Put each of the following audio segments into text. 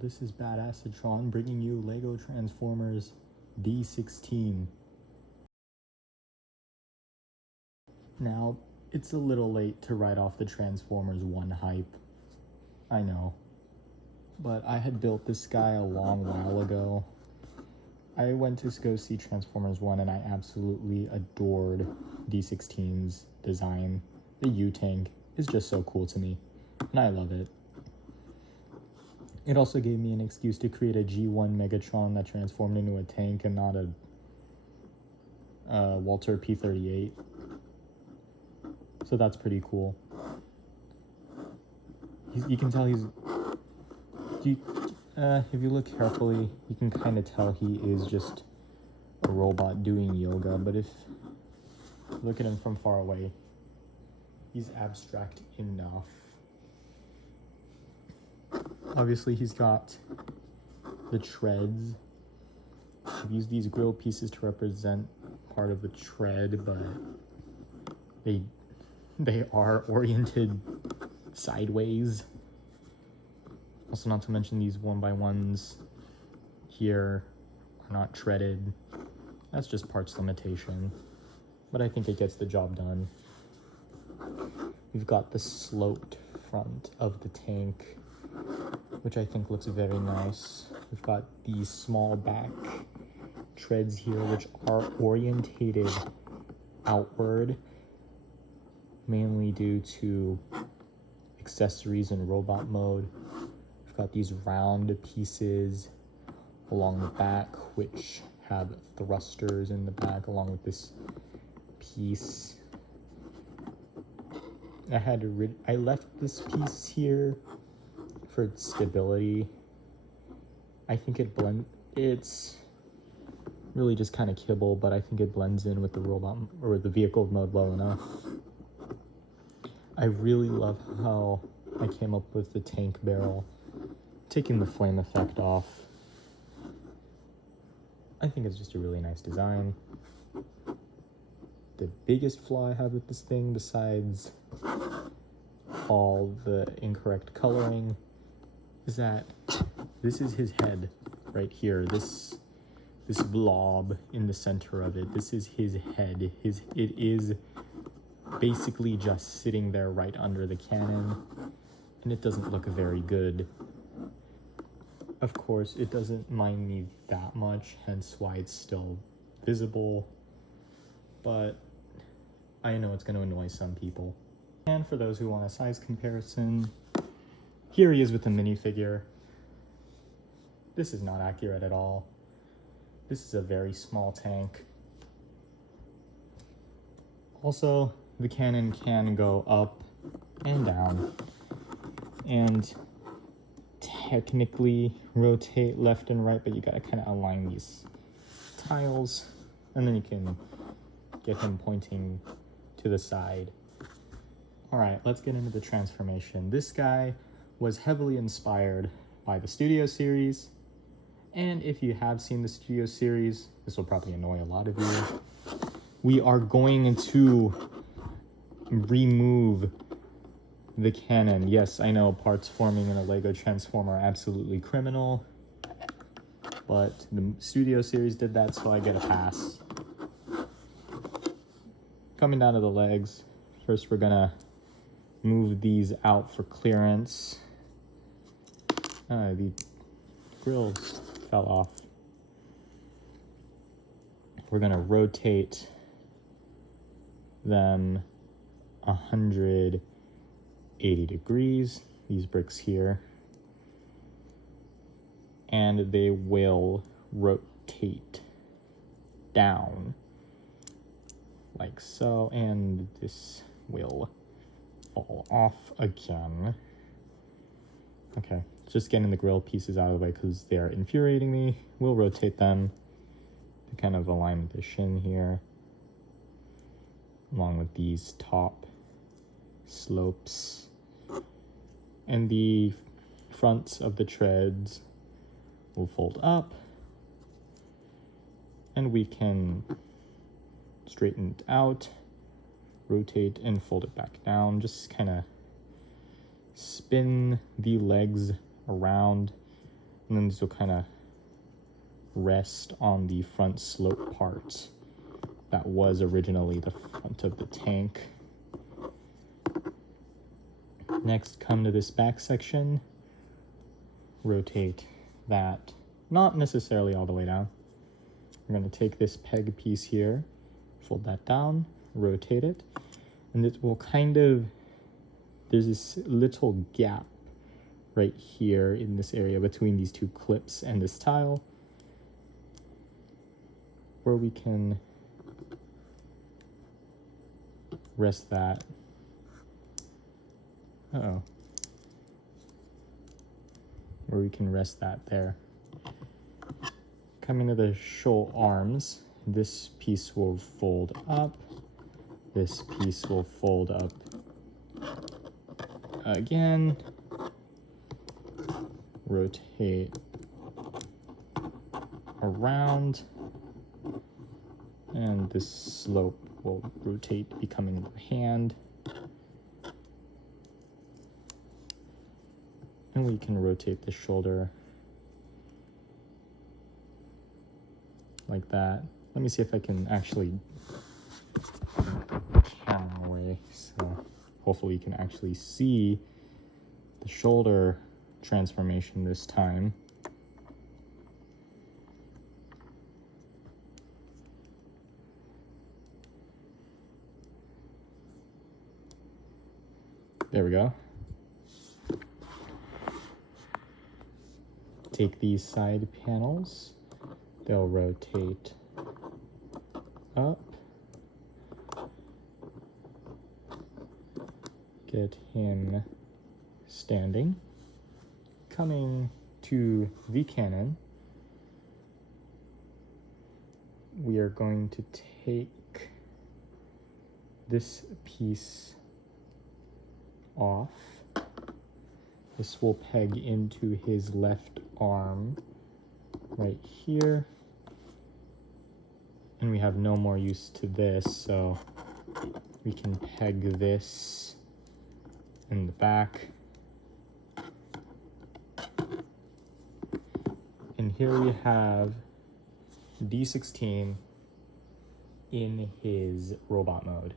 this is Badassatron bringing you LEGO Transformers D-16. Now, it's a little late to write off the Transformers 1 hype, I know, but I had built this guy a long while ago. I went to go see Transformers 1 and I absolutely adored D-16's design. The U-Tank is just so cool to me, and I love it. It also gave me an excuse to create a G1 Megatron that transformed into a tank and not a Walter P-38. So that's pretty cool. You can tell he's... if you look carefully, you can kind of tell he is just a robot doing yoga, but if you look at him from far away, he's abstract enough. Obviously, he's got the treads. I've used these grill pieces to represent part of the tread, but they are oriented sideways. Also, not to mention these 1x1s here are not treaded. That's just parts limitation, but I think it gets the job done. We've got the sloped front of the tank, which I think looks very nice. We've got these small back treads here, which are orientated outward, mainly due to accessories in robot mode. We've got these round pieces along the back, which have thrusters in the back, along with this piece. I left this piece here for stability. I think it's really just kind of kibble, but I think it blends in with the robot or the vehicle mode well enough. I really love how I came up with the tank barrel, taking the flame effect off. I think it's just a really nice design. The biggest flaw I have with this thing, besides all the incorrect coloring, is that this is his head right here. This blob in the center of it, this is his head. It is basically just sitting there right under the cannon, and it doesn't look very good. Of course, it doesn't mind me that much, hence why it's still visible, but I know it's going to annoy some people. And for those who want a size comparison, here he is with the minifigure. This is not accurate at all. This is a very small tank. Also, the cannon can go up and down, and technically rotate left and right, but you gotta kind of align these tiles, and then you can get him pointing to the side. All right, let's get into the transformation. This guy was heavily inspired by the Studio series, and if you have seen the Studio series, this will probably annoy a lot of you. We are going to remove the cannon. Yes, I know parts forming in a LEGO Transformer are absolutely criminal, but the Studio series did that, so I get a pass. Coming down to the legs, first we're gonna move these out for clearance. The grills fell off. We're gonna rotate them 180 degrees, these bricks here, and they will rotate down like so, and this will fall off again. Okay, just getting the grill pieces out of the way because they're infuriating me. We'll rotate them to kind of align with the shin here, along with these top slopes. And the fronts of the treads will fold up, and we can straighten it out, rotate, and fold it back down. Just kind of spin the legs around And then this will kind of rest on the front slope part that was originally the front of the tank. Next, come to this back section, rotate that, not necessarily all the way down. We're going to take this peg piece here, fold that down, rotate it, and it will kind of, there's this little gap right here in this area between these two clips and this tile, where we can rest that. Where we can rest that there. Coming to the shoal arms, this piece will fold up, this piece will fold up again, rotate around, and this slope will rotate, becoming the hand. And we can rotate the shoulder like that. Let me see if I can actually camera away, so hopefully you can actually see the shoulder transformation this time. There we go. Take these side panels, they'll rotate up, get him standing. Coming to the cannon, we are going to take this piece off. This will peg into his left arm right here. And we have no more use to this, so we can peg this in the back. And here we have D-16 in his robot mode.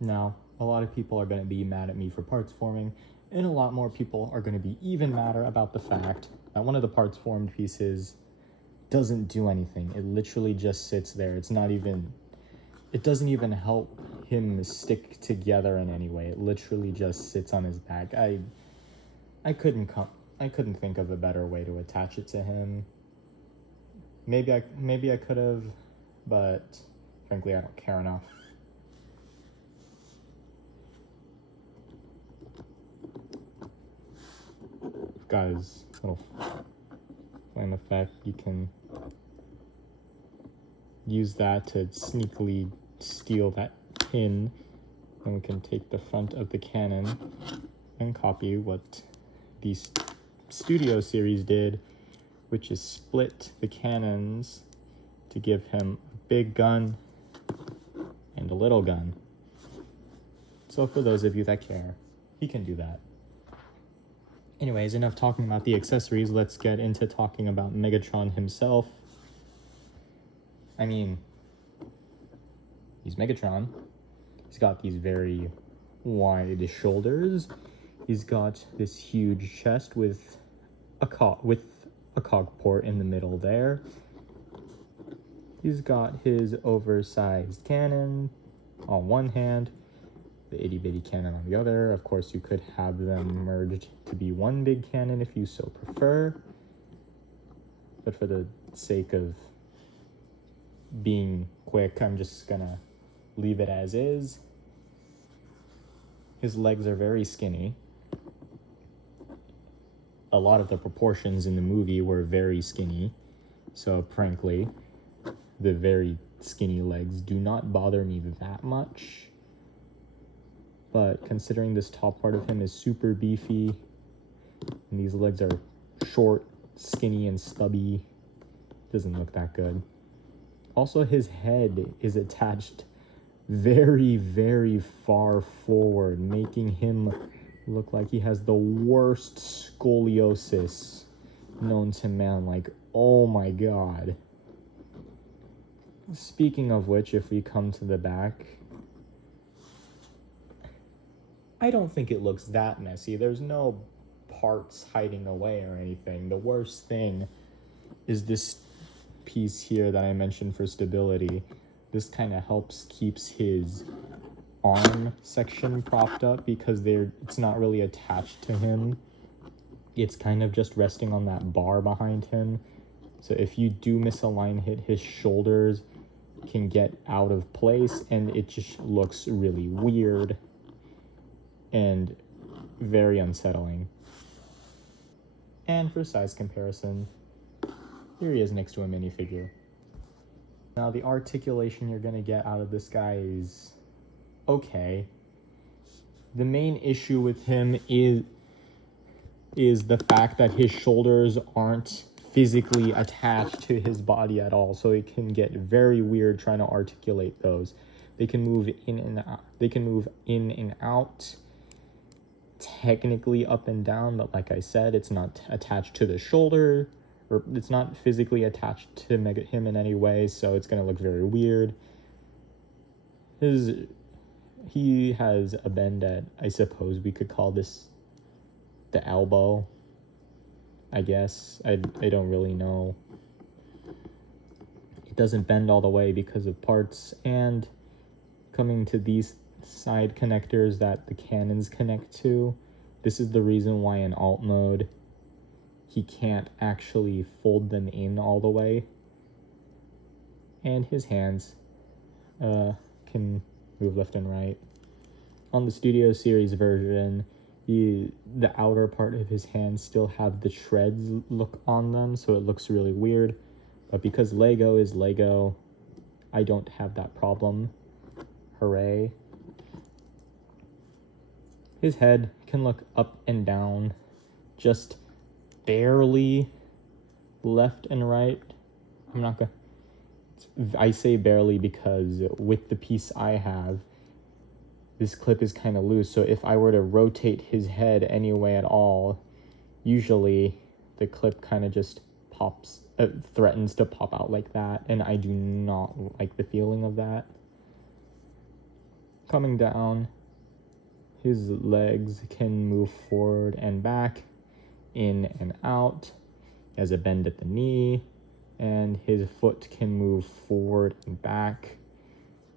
Now, a lot of people are going to be mad at me for parts forming, and a lot more people are going to be even madder about the fact that one of the parts formed pieces doesn't do anything. It literally just sits there. It's not even, it doesn't even help him stick together in any way. It literally just sits on his back. I couldn't think of a better way to attach it to him. Maybe I could have, but frankly, I don't care enough. Guys, little flame effect, you can use that to sneakily steal that pin, and we can take the front of the cannon and copy what the Studio series did, which is split the cannons to give him a big gun and a little gun. So for those of you that care, he can do that. Anyways, enough talking about the accessories. Let's get into talking about Megatron himself. I mean, he's Megatron. He's got these very wide shoulders. He's got this huge chest with a cog port in the middle there. He's got his oversized cannon on one hand, the itty bitty cannon on the other. Of course, you could have them merged to be one big cannon if you so prefer, but for the sake of being quick, I'm just gonna leave it as is. His legs are very skinny. A lot of the proportions in the movie were very skinny, so frankly, the very skinny legs do not bother me that much. But considering this top part of him is super beefy, and these legs are short, skinny, and stubby, doesn't look that good. Also, his head is attached very, very far forward, making him look like he has the worst scoliosis known to man. Like, oh my god. Speaking of which, if we come to the back, I don't think it looks that messy. There's no parts hiding away or anything. The worst thing is this piece here that I mentioned for stability. This kind of keeps his arm section propped up because it's not really attached to him. It's kind of just resting on that bar behind him. So if you do miss a line hit, his shoulders can get out of place and it just looks really weird and very unsettling. And for size comparison, here he is next to a minifigure. Now the articulation you're gonna get out of this guy is okay. The main issue with him is the fact that his shoulders aren't physically attached to his body at all, so it can get very weird trying to articulate those. They can move in and out. They can move in and out, technically up and down, but like I said, it's not attached to the shoulder, or it's not physically attached to him in any way, so it's gonna look very weird. He has a bend at, I suppose we could call this the elbow, I guess. I don't really know. It doesn't bend all the way because of parts, and coming to these side connectors that the cannons connect to, this is the reason why in alt mode he can't actually fold them in all the way. And his hands can move left and right. On the Studio Series version, the outer part of his hands still have the shreds look on them, so it looks really weird. But because Lego is Lego, I don't have that problem. Hooray. His head can look up and down, just barely left and right. I say barely because with the piece I have, this clip is kind of loose, so if I were to rotate his head any way at all, usually the clip kind of just threatens to pop out like that, and I do not like the feeling of that. Coming down, his legs can move forward and back, in and out. He has a bend at the knee, and his foot can move forward and back.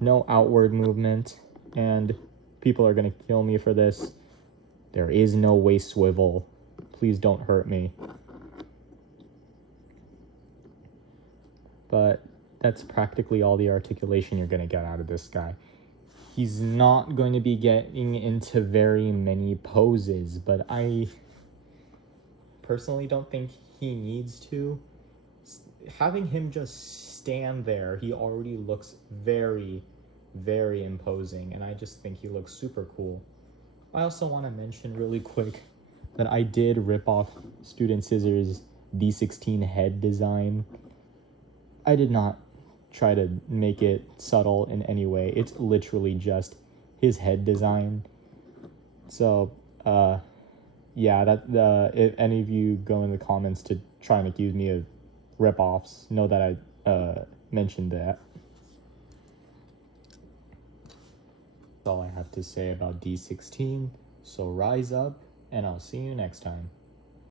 No outward movement, and people are gonna kill me for this. There is no waist swivel. Please don't hurt me. But that's practically all the articulation you're gonna get out of this guy. He's not going to be getting into very many poses, but I personally don't think he needs to. Having him just stand there, he already looks very, very imposing, and I just think he looks super cool. I also want to mention really quick that I did rip off Student Scissors' D-16 head design. I did not try to make it subtle in any way. It's literally just his head design. So, yeah, if any of you go in the comments to try and accuse me of rip-offs, know that I mentioned that. That's all I have to say about D-16. So rise up, and I'll see you next time.